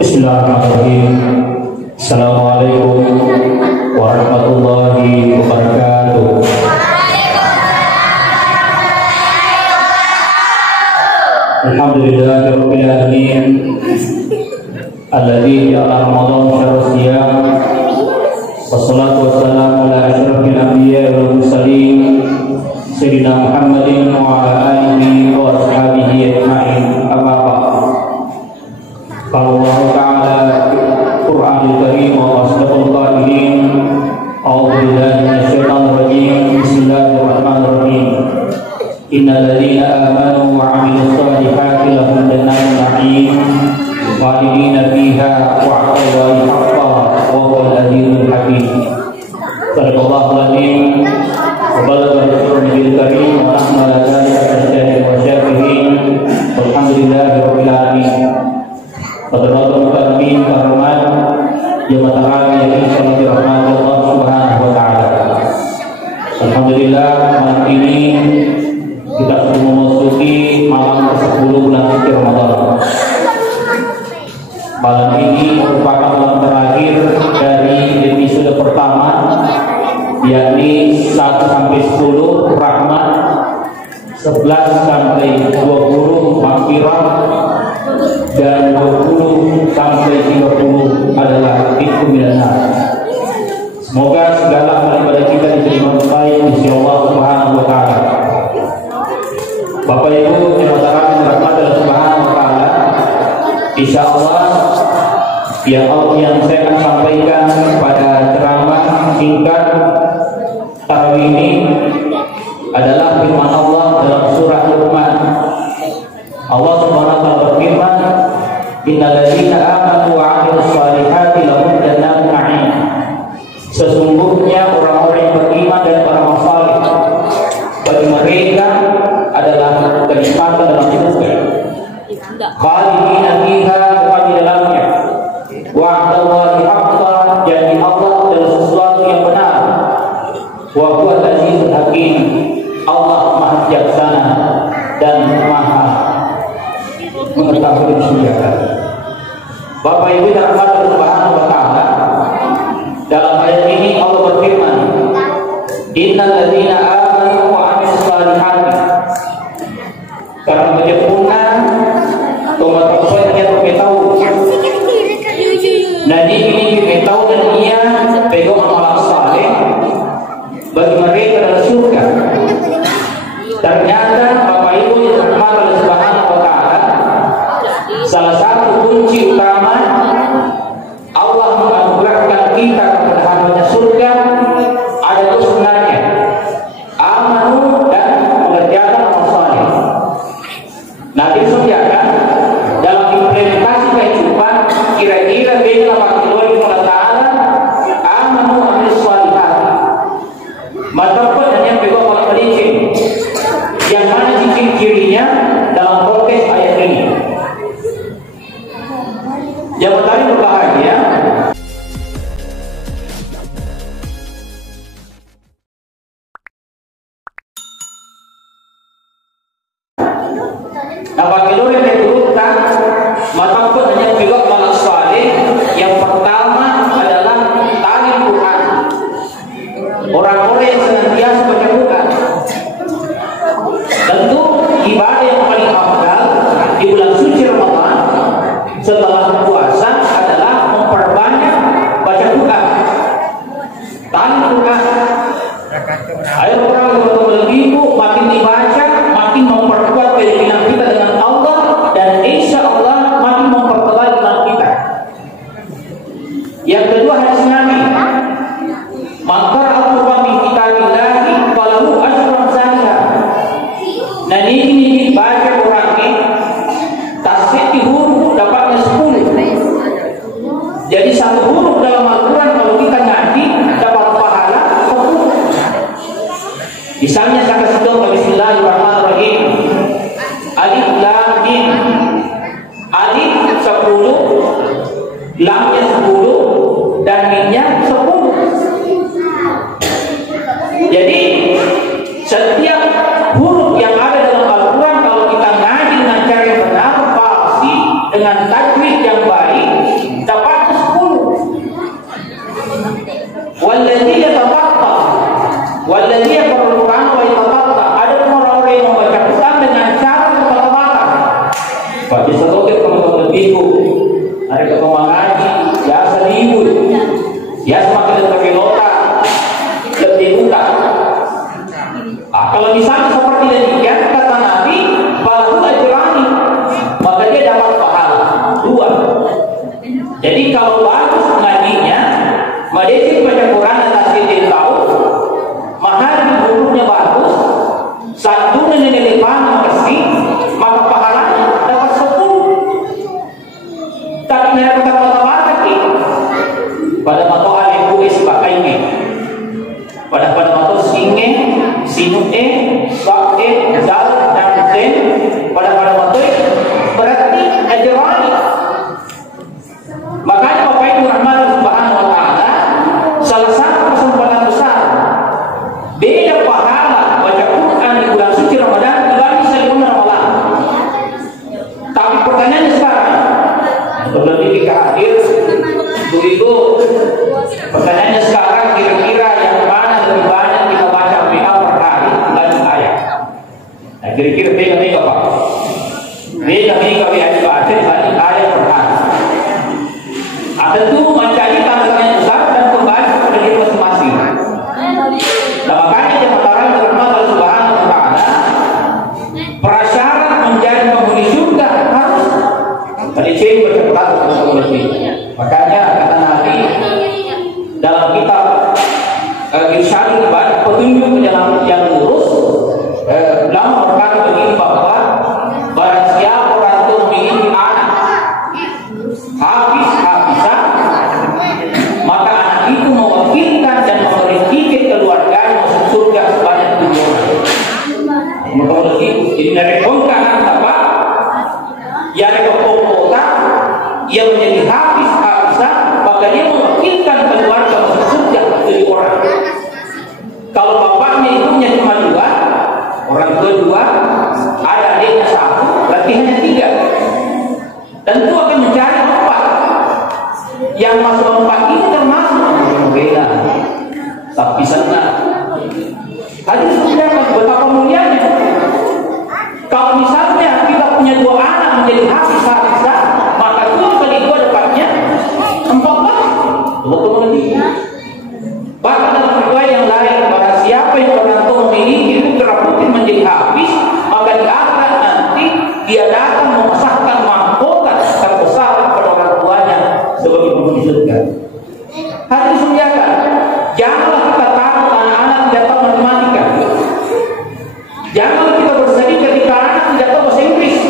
Bismillahirrahmanirrahim. Assalamualaikum warahmatullahi wabarakatuh. Alhamdulillahirabbil alamin. Alladzi ja'ala Ramadan syahrul siyam. Wassalatu wassalamu ala asyrafil anbiya'i wal mursalin sayyidina Muhammadin wa ala alihi wa ashabihi ajma'in. Amma ba'd. Qala Allah Ta'ala Qur'anul Karim wa asdaqul qailin. A'udzu billahi minasyaitonir rajim. Bismillahirrahmanirrahim. Innal ladzina amanu wa 'amilus shalihati lahum jannatun na'im khalidina fiha wa'adallahi haqqan wa huwal azizul hakim. Sadaqallahul azim wa balagha rasulul karim wa nahnu ala dzalika minasy wa syakirin. Alhamdulillahi rabbil alamin. Hadratul muqaddimin karuman jemaah takmir yang disalamati rahmat Allah Subhanahu wa taala. Alhamdulillah, malam ini kita sudah memasuki malam ke-10 bulan suci Ramadan. Malam ini merupakan malam terakhir dari episode pertama, yakni 1 sampai 10 rahmat, 11 sampai 20 maghfirah, dan 20 sampai 30 adalah itu minan. Semoga segala amal ibadah kita diterima baik di sisi Allah Subhanahu wa taala. Bapak Ibu yang dirahmati Allah Subhanahu wa taala, insyaallah yang saya akan sampaikan pada ceramah singkat tarawih ini adalah firman Allah dalam surah Luqman. Allah Subhanahu wa taala berfirman, "Innal ladzina amanu wa 'amilus shalihati lahum jannatun na'im." Sesungguhnya orang-orang yang beriman dan beramal saleh, bagi mereka adalah kenikmatan dalam surga. Khalidina fiha, di dalamnya. Wa'adallahi haqqan, janji Allah adalah sesuatu yang benar. Wa huwal azizul hakim, Allah Maha Bijaksana dan Maha mengetahui segala. Bapak Ibu yang dirahmati Allah Subhanahu wa taala, dalam ayat ini Allah berfirman, "Innal ladzina amanu wa 'amilus shalihati." Karena menyempurna tomat yang tahu. Dan ini tahu dan ia pegang amal saleh bagi mereka adalah surga. Ternyata Bapak Ibu yang dirahmati Allah Subhanahu wa taala, salah satu kunci utama Allah menganugerahkan kita kepada hambanya surga adalah sebenarnya amanu dan mengerjakan amal saleh. Nanti saudara dalam implementasi kehidupan kira-kira beda Allah Ta'ala amanu wa 'amilus shalihat. Maka pun hanya pegang orang pelicin yang mana sisi kirinya dalam konteks ayat ini. Yang tadi berbahagia apabila yang diturunkan, maka pun hanya pegang amal saleh. Yang pertama adalah tali Quran. Orang-orang yang senantiasa baca Quran. Tentu ibadah yang paling afdal di bulan suci Ramadan setelah puasa adalah memperbanyak baca Quran. Tali Quran. Ayo orang lebih makin dibaca, makin memperkuat keyakinan kita dengan Allah, dan insya Allah makin memperkuat iman kita. Yang kedua, hadis Nabi, "Maka al-Qur'an min kitabillahi falahu asyru amsalha." Dan ini baca Quran ini tasbih huruf dapatnya 10. Jadi satu huruf dalam Al-Quran kalau kita ngaji dapat pahala 10. Misalnya saya kasih contoh, Bismillahirrahmanirrahim. Alif lam mim. Alif 10, lamnya 10, dan mimnya 10. Jadi setiap huruf yang ada dalam Al-Quran kalau kita ngaji dengan cara yang benar, pasti dengan tajwid yang baik, kalau bagus ngajinya, madesi baca Quran dan tasbih tahu, mahal buruknya bagus, satu nilai panah kasih, maka pahalanya dapat 10. Tapi nilai kata-kata pada mato aliku isbaqaini, pada mato singe, sinue, sa'e, dal dan zen, pada mato berarti ajrani. Makanya Bapak Ibu rahmati Subhanahu wa taala, salah satu kesempatan besar beda pahala baca Quran di bulan suci Ramadan dibanding sebelum Ramadan. Tapi pertanyaannya sekarang, lebih kita hadir itu pertanyaannya sekarang, kira-kira yang mana lebih banyak kita baca PA per hari dibanding ayat? Nah, kira-kira beda Pak. Beda ayat baca dibanding ayat per hari. Tentu mencari tantangan besar dan kembali kepada diri masing-masing. Nah, makanya jemaah Allah Subhanahu wa taala, prasyarat menjadi penghuni surga harus dicari bercepat lebih. Makanya kata Nabi dalam kitab Irsyadul Ibad, petunjuk ke jalan yang lurus, beliau berkata begini bahwa barang siapa orang itu memiliki anak habis-habisan, maka anak itu mewakilkan dan memberi tiket keluarganya masuk surga sebanyak 7 orang. Maka ini dari bongkaran apa? Yang berpokok yang menjadi habis-habisan, maka dia mewakilkan keluarga masuk surga 7 orang. Kalau bapaknya ibunya cuma 2, orang tua 2, ada adiknya 1, berarti hanya 3. Tentu akan mencari 4. Yang masuk 4 ini termasuk berbeda. Tapi sana hadis menunjukkan betapa mulianya. Kalau misalnya kita punya 2 anak menjadi habis-habisan, maka 7 kali 2 dapatnya 14. Bahkan dalam riwayat yang lain, barang siapa yang orang tua memiliki putra putri menjadi habis, maka di akhirat nanti dia datang memasahkan mahkota terbesar kepada orang tuanya sebagai penghuni surga. Hadis menjaga, janganlah kita takut anak-anak tidak tahu matematika. Janganlah kita bersedih ketika anak tidak tahu bahasa Inggris.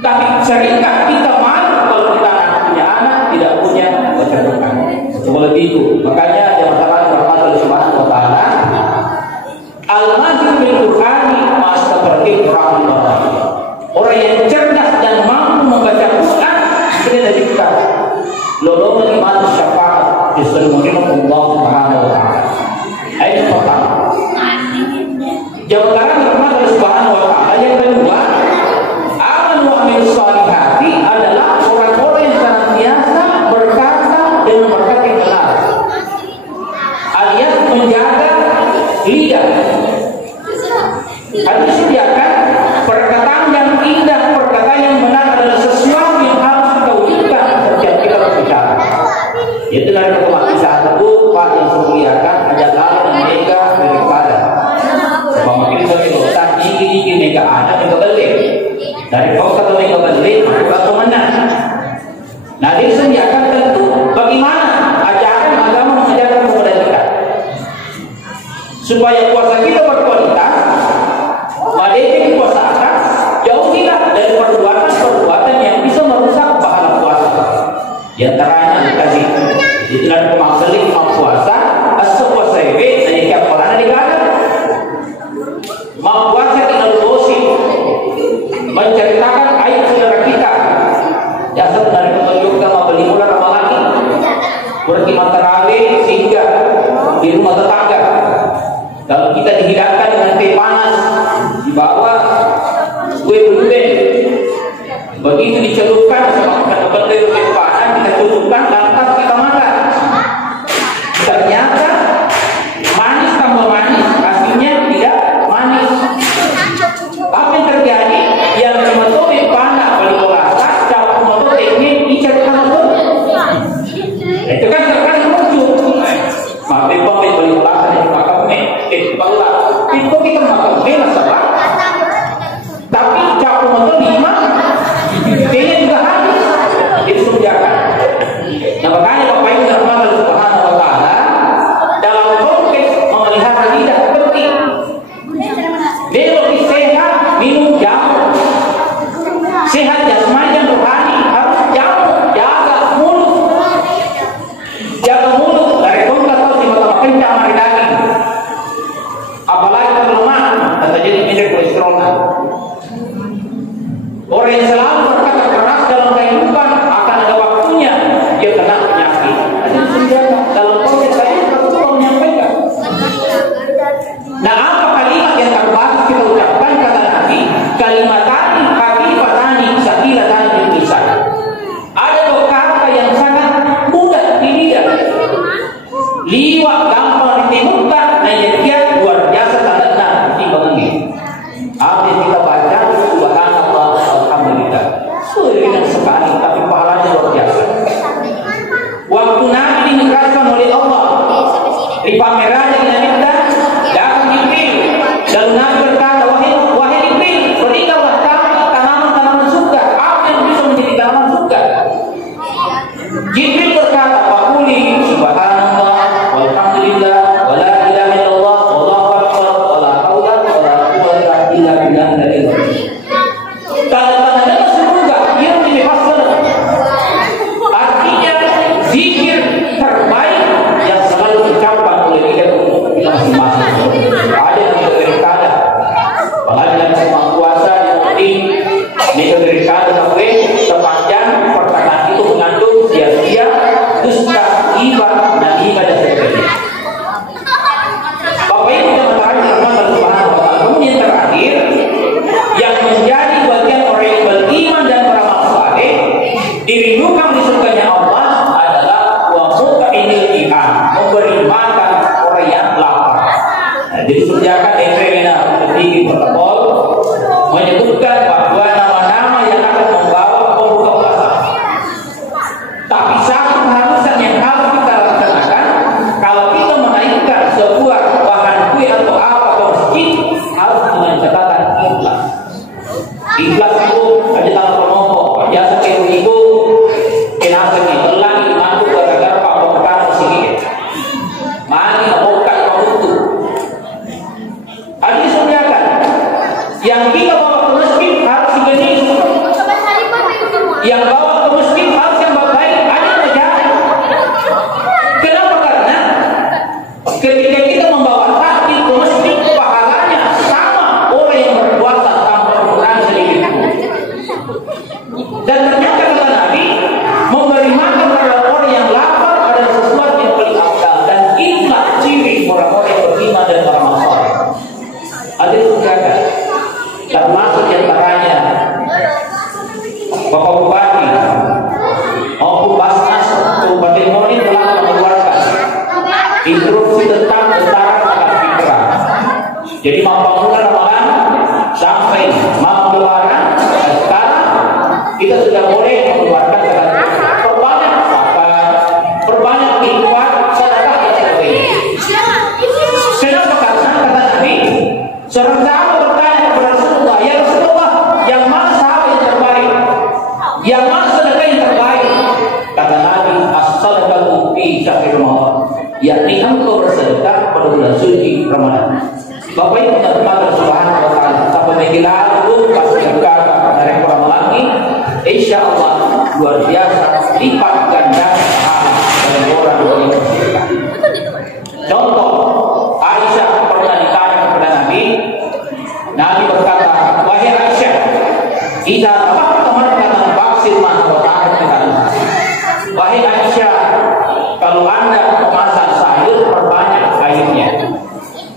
Tapi seringkali kita malu kalau kita punya anak tidak punya baca Quran. Seperti itu. Makanya jangan salah berkata Subhanahu wa taala, al-mahir bil Qur'ani ma'astabarkil rahimahullah. Orang yang cerdas dan mampu membaca Quran sudah dari kita. Lolo menikmati syafaat justru Allah Subhanahu wa taala. Ayat pertama. Jawaban rahmat Subhanahu wa taala. Yang kedua, aman wa amil salihati adalah orang-orang yang senantiasa berkata dengan perkata yang benar, alias menjaga lidah. Harus disediakan perkataan yang indah, perkataan yang benar adalah sesuatu yang harus kita wujudkan setiap kita berbicara. Itu dari pertemuan satu Pak yang sediakan adalah mereka daripada makin sering usah tinggi mereka anak yang kebelik dari kau satu mereka kebelik atau mana. Nah dia sediakan tentu bagaimana ajaran agama mengajarkan kepada kita supaya puasa kita berkualitas. Madai puasakan jauhilah dari perbuatan yang bisa merusak pahala puasa. Di antaranya dikasih itu dari pemakseling puasa, asal puasa ini dari tiap orang ada dikata. Mau puasa tidak gosip, menceritakan aib saudara kita. Ya sebenarnya menunjukkan mau beli murah Ramadan ini, berkhidmat tarawih sehingga di rumah tetangga. Kalau kita dihidangkan dengan teh panas, dibawa kue bluben, begitu dicelupkan sama kita berdiri teh panas, kita celupkan lantas kita makan. Kita kita baca subhanallah alhamdulillah. Ringan sekali tapi pahalanya luar biasa. Waktu Nabi dinikahkan oleh Allah di pameran yang Nabi datang Jibril, lalu Nabi berkata, wahai Jibril, berikanlah kami tanaman-tanaman surga, apa yang bisa menjadi tanaman surga? Jibril berkata, faquli subhanallah walhamdulillah wala ilaha illallah wallahu akbar wala haula wala quwwata illa billahil azim. Tanda-tandanya surga yang dibebaskan. Artinya zikir terbaik yang selalu diucapkan oleh kita masing-masing. Ada yang negeri kada, pengadilan semua kuasa yang penting di negeri kada sampai sepanjang perkataan itu mengandung sia-sia, dusta, ghibah, namimah dan sebagainya. Bapak Ibu yang mengatakan firman Allah Subhanahu wa taala. Kemudian terakhir yang menjadi bagian orang yang beriman dan beramal saleh dirindukan di surganya Allah adalah wa mut'inil iman, memberi makan orang yang lapar. Nah, disediakan entrena di protokol menyebutkan bahwa nama-nama yang akan membawa pembuka puasa. Tapi satu keharusan yang harus kita laksanakan kalau kita menaikkan sebuah bahan kue atau apa ke masjid harus dengan catatan ikhlas. Ikhlas itu ada dalam pemohon biasa ibu-ibu kenapa nih lagi mampu gara-gara pak bukan sedikit mani bukan itu ada disediakan yang kita bawa ke masjid harus sejenis yang bawa ke masjid harus yang baik ada terjadi. Kenapa? Karena ketika kita membawa takdir ke masjid pahalanya sama orang yang berpuasa tanpa kurang sedikit. Dan ternyata kata Nabi memberi makan terhadap orang yang lapar adalah sesuatu yang paling afdal dan inilah ciri orang-orang yang beriman dan beramal saleh. Ada juga termasuk yang antaranya Bapak Bupati maupun Basnas Kabupaten Monin telah mengeluarkan instruksi tentang tentara angkatan pikiran. Jadi Pembangunan Ramadan sampai malam lebaran sekarang kita sudah boleh mengeluarkan zakat. Perbanyak zakat, perbanyak infak, sedekah dan sebagainya. Kenapa? Karena kata Nabi, seorang sahabat bertanya kepada Rasulullah, ya Rasulullah, yang mana sahabat yang terbaik? Yang mana sedekah yang terbaik? Kata Nabi, as-sadaqatu fi syahr Ramadan. Yakni engkau bersedekah pada bulan suci Ramadan. Bapak Ibu yang berkata Subhanahu wa taala, sampai mengilalu pasti berkata dari orang lagi, insya Allah luar biasa lipat ganda pahala dari orang yang bersedekah. Contoh, Aisyah pernah ditanya kepada Nabi. Nabi berkata, wahai Aisyah, idza tamarrana vaksin ma wa ta'ala. Wahai Aisyah, kalau Anda memasak sayur perbanyak airnya.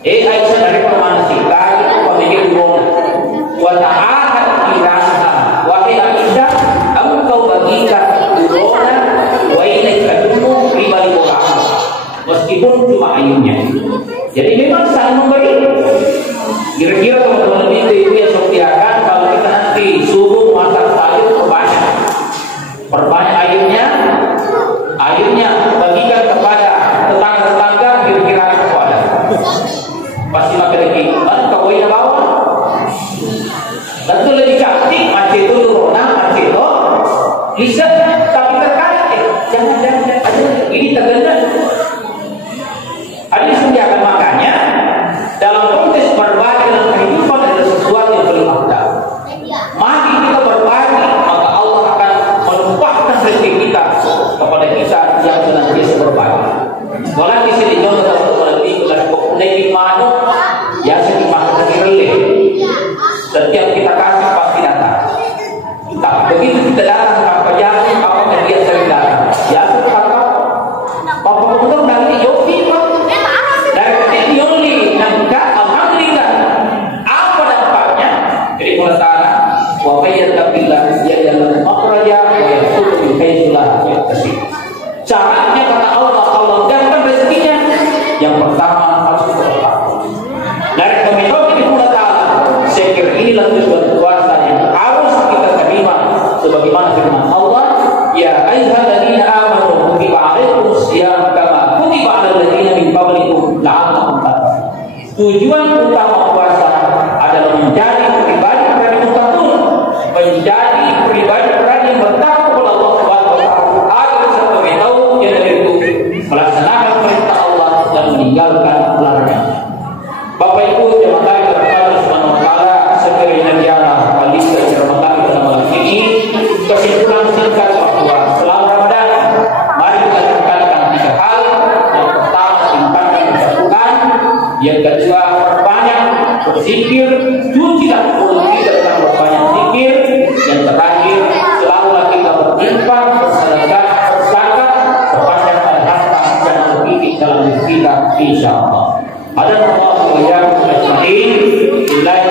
Aisyah dari permanasika itu pemikir buang. Wa ta'ahad kirasa. Wahai Aisyah, engkau bagikan burohnya wa ilaika dumu ribali orang. Meskipun cuma airnya. Jadi memang saling memberi. Kira-kira teman-teman itu yang sediakan kalau kita nanti subuh masak sayur perbanyak airnya bagikan kepada tetangga-tetangga kira-kira kepada pasti makin lagi kau yang bawa tentu lebih cantik macam itu corona macam itu bisa tapi terkait jangan ini tergena ada disediakan makanya dalam konteks berbagi dalam kehidupan adalah sesuatu yang paling afdal. Mari kita berbagi maka Allah akan melimpahkan rezeki kita kepada kita yang senantiasa berbagi. Walau di sini contoh untuk lebih dari mana yang sedikit relih. Setiap kita kasih pasti datang. Tak begitu kita datang tanpa janji apa yang dia sering datang. Ya kata Bapak Gubernur dari Yogi dari Tiongli nangka alhamdulillah apa dampaknya jadi mengatakan wa fayyadabillah ya dalam makhraja wa yasutu haitsulah yaqsi. Caranya kata Allah ganti rezekinya yang pertama harus bertakwa. Dari kami tahu ini pula taala sekir inilah Ada Allah wa iyyakum ajma'in. Billahi